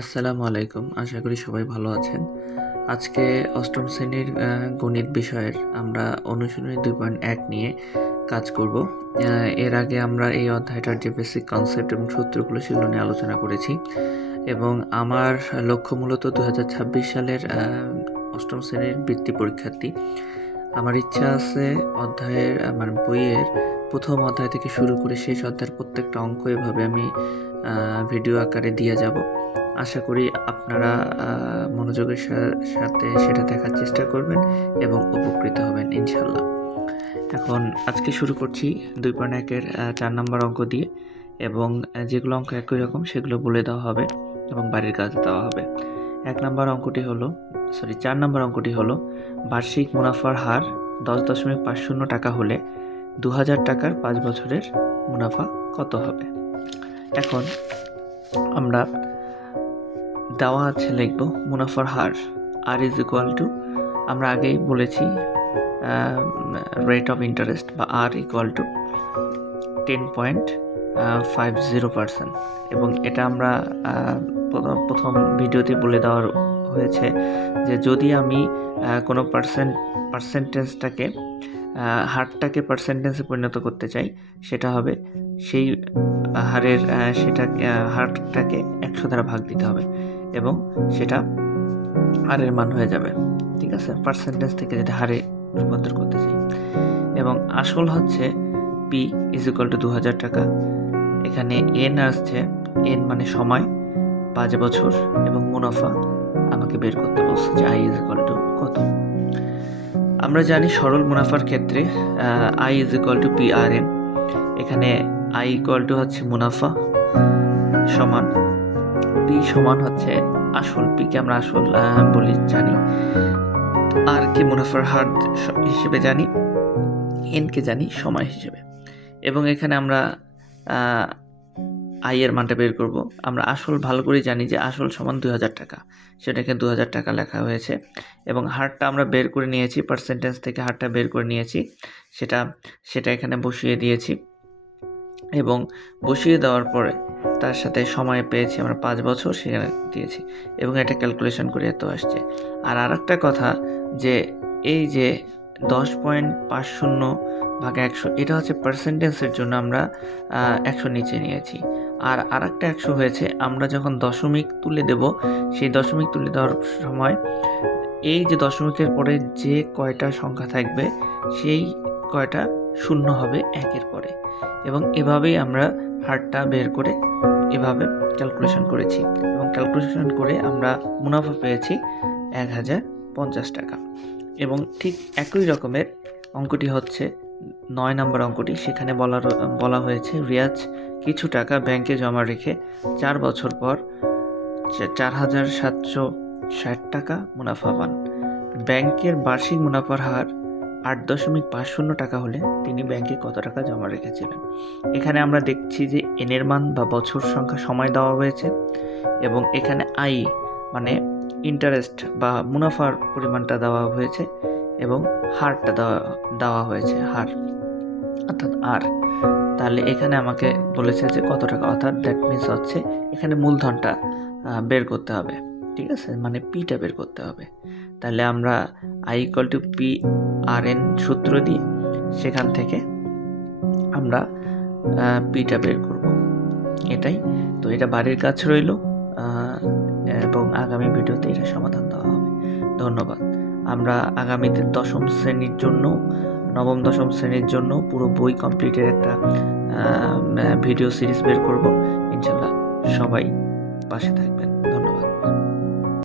আসসালামু আলাইকুম। আশা করি সবাই ভালো আছেন। আজকে অষ্টম শ্রেণীর গণিত বিষয়ের আমরা অনুশীলনী 2.1 নিয়ে কাজ করব। এর আগে আমরা এই অধ্যায়টার যে বেসিক কনসেপ্ট এবং সূত্রগুলো সেগুলো নিয়ে আলোচনা করেছি এবং আমার লক্ষ্য মূলত 2026 সালের অষ্টম শ্রেণীর বৃত্তি পরীক্ষার্থী। আমার ইচ্ছা আছে অধ্যায়ের মানে বইয়ের প্রথম অধ্যায় থেকে শুরু করে শেষ অধ্যায়ের প্রত্যেকটা অঙ্ক এভাবে আমি ভিডিও আকারে দিয়ে যাব। আশা করি আপনারা মনোযোগের সাথে সেটা দেখার চেষ্টা করবেন এবং উপকৃত হবেন ইনশাল্লাহ। এখন আজকে শুরু করছি 2.1-এর 4 নম্বর অঙ্ক দিয়ে এবং যেগুলো অঙ্ক একই রকম সেগুলো বলে দেওয়া হবে এবং বাড়ির কাজ দেওয়া হবে। 4 নম্বর অঙ্কটি হলো বার্ষিক মুনাফার হার 10.50 টাকা হলে 2000 টাকার 5 বছরের মুনাফা কত হবে। এখন আমরা দেওয়া আছে লিখব মুনাফার হার আর ইজ ইকুয়াল টু, আমরা আগেই বলেছি রেট অফ ইন্টারেস্ট বা আর ইকুয়াল টু 10.50% এবং এটা আমরা প্রথম ভিডিওতে বলে দেওয়া হয়েছে যে যদি আমি কোনো পার্সেন্টেজটাকে হারটাকে পার্সেন্টেজে পরিণত করতে চাই সেটা হবে সেই হারের হারটাকে 100 দ্বারা ভাগ দিতে হবে এবং সেটা হারের মান হয়ে যাবে। ঠিক আছে, পার্সেন্টেজ থেকে যেটা হারে রূপান্তর করতে চাই। এবং আসল হচ্ছে পি ইজ ইকুয়াল টু 2000 টাকা। এখানে এন আসছে, এন মানে সময় 5 বছর এবং মুনাফা আমাকে বের করতে বলছে যে আই ইজ ইকুয়াল টু কত। আমরা জানি সরল মুনাফার ক্ষেত্রে I is equal to P R N. এখানে আই ইকুয়াল টু হচ্ছে মুনাফা সমান পি সমান হচ্ছে আসল, পিকে আমরা আসল বলি জানি, আর কে মুনাফার হার হিসেবে জানি, এন কে জানি সময় হিসেবে। এবং এখানে আমরা আই এর মানটা বের করব। আমরা আসল ভালো করে জানি যে আসল সমান 2000 টাকা, সেটাকে 2000 টাকা লেখা হয়েছে এবং হারটা আমরা বের করে নিয়েছি, পার্সেন্টেজ থেকে হারটা বের করে নিয়েছি, সেটা এখানে বসিয়ে দিয়েছি এবং বসিয়ে দেওয়ার পরে তার সাথে সময় পেয়েছি আমরা 5 বছর, সেখানে দিয়েছি এবং এটা ক্যালকুলেশন করে এত আসছে। আর আরেকটা কথা যে এই যে 10.50 ভাগ 100 এটা হচ্ছে পার্সেন্টেজের জন্য আমরা 100 নিচে নিয়েছি। আর আরেকটা 100 হয়েছে আমরা যখন দশমিক তুলে দেব, সেই দশমিক তুলে দেওয়ার সময় এই যে দশমিকের পরে যে কয়টা সংখ্যা থাকবে সেই কয়টা শূন্য হবে 1-এর পরে এবং এভাবেই আমরা হারটা বের করে এভাবে ক্যালকুলেশন করেছি এবং ক্যালকুলেশন করে আমরা মুনাফা পেয়েছি 1050 টাকা। এবং ঠিক একই রকমের অঙ্কটি হচ্ছে 9 নম্বর অঙ্কটি। সেখানে বলা হয়েছে রিয়াজ কিছু টাকা ব্যাংকে জমা রেখে 4 বছর পর 4760 টাকা মুনাফা পান। ব্যাংকের বার্ষিক মুনাফার হার 8.50 টাকা হলে তিনি ব্যাংকে কত টাকা জমা রেখেছিলেন। এখানে আমরা দেখছি যে এনের মান বা বছর সংখ্যা সময় দেওয়া হয়েছে এবং এখানে আই মানে ইন্টারেস্ট বা মুনাফার পরিমাণটা দেওয়া হয়েছে এবং হারটা দেওয়া হয়েছে, হার অর্থাৎ আর। তাহলে এখানে আমাকে বলেছে যে কত টাকা, অর্থাৎ দ্যাট মিনস হচ্ছে এখানে মূলধনটা বের করতে হবে। ঠিক আছে, মানে পিটা বের করতে হবে। তাহলে আমরা I equal to P R N সূত্র দিয়ে সেখান থেকে আমরা পিটা বের করব। এটাই তো, এটা বাড়ির কাজ রইল এবং আগামী ভিডিওতে এটা সমাধান দেওয়া হবে। ধন্যবাদ। আমরা আগামীতে দশম শ্রেণীর জন্য, নবম দশম শ্রেণীর জন্য পুরো বই কমপ্লিটের একটা ভিডিও সিরিজ বের করব ইনশাল্লাহ। সবাই পাশে থাকবেন। ধন্যবাদ।